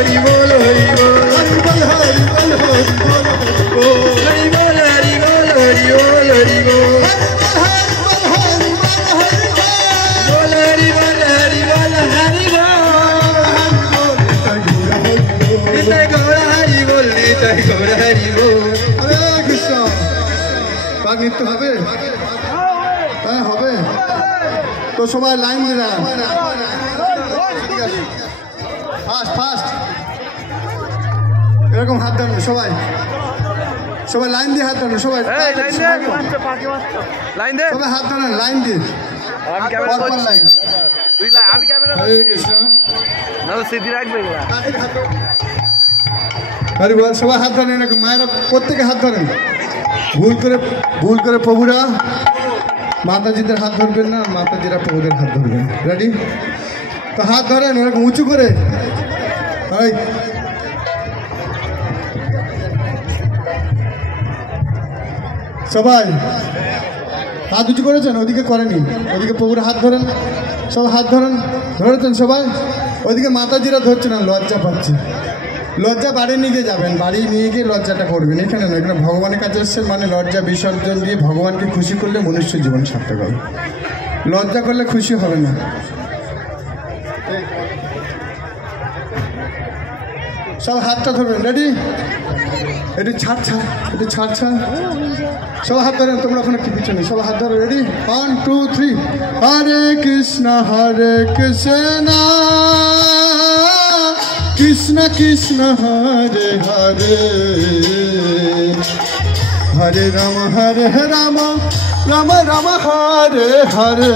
हरि बोल हरि बोल हरि बोल हरि बोल हरि बोल हरि बोल हरि बोल हरि बोल हरि बोल हरि बोल हरि बोल हरि बोल निताई गौर हरि बोल निताई गौर हरि बोल हरे कृष्ण बाग नृत्य হবে হ্যাঁ হবে তো সবাই লাইন দিলাম ফাস্ট ফাস্ট এরকম হাত ধরুন সবাই সবাই লাইন দিয়ে হাত ধরুন সবাই লাইন দে সবাই হাত ধরুন লাইন দিয়ে আমি ক্যামেরা করছি লাইন তুই আমি ক্যামেরা হরে কৃষ্ণ না সিধি রাখবে এগুলা আরে বল সবাই হাত ধরেন এরকম মায়েরা প্রত্যেককে হাত ধরেন ভুল করে প্রভুরা মাতাজিদের হাত ধরবেন না মাতাজিরা প্রভুদের হাত ধরবেন রেডি তো হাত ধরেন এরকম উঁচু করে সবাই হাত উঁচু করেছেন ওদিকে করেনি ওদিকে প্রভুরা হাত ধরেন সবাই হাত ধরেন ধরেছেন সবাই ওদিকে মাতাজিরা ধরছে না লজ্জা পাচ্ছে লজ্জা বাড়ি নিয়ে যাবেন বাড়ি নিয়ে গিয়ে লজ্জাটা করবেন এখানে না এখানে ভগবানের কাছে এসছেন মানে লজ্জা বিসর্জন দিয়ে ভগবানকে খুশি করলে মনুষ্য জীবন সার্থক হবে লজ্জা করলে খুশি হবে না সব হাতটা ধরবেন রেডি এটি ছাড় সব হাত ধরেন তোমরা ওখানে কি পিছনে সব হাত ধরো রেডি 1 2 3 হরে কৃষ্ণ কৃষ্ণ কৃষ্ণ হরে হরে হরে রাম রাম রাম হরে হরে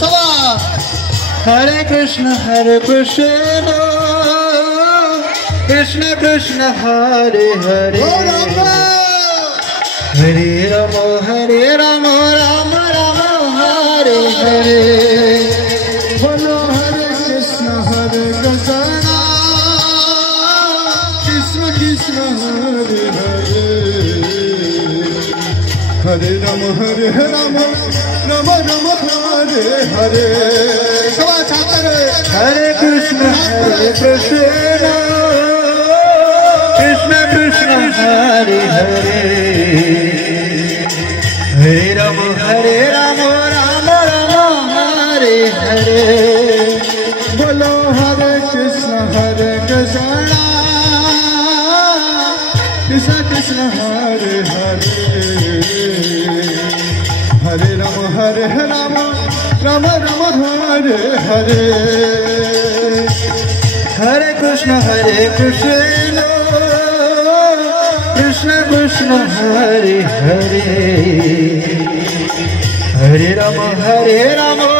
সবাই হরে কৃষ্ণ কৃষ্ণ কৃষ্ণ হরে হরে হরে রাম রাম রাম হরে হরে বলো হরে কৃষ্ণ কৃষ্ণ কৃষ্ণ হরে হরে হরে রাম রাম রাম হরে হরে সবাই ছাত্র হরে কৃষ্ণ কৃষ্ণ কৃষ্ণ হরে হরে হরে রাম রাম রাম হরে হরে বলো হরে কৃষ্ণ কৃষ্ণ কৃষ্ণ হরে হরে হরে রাম রাম রাম হরে হরে হরে কৃষ্ণ কৃষ্ণ কৃষ্ণ হরে হরে হরে রাম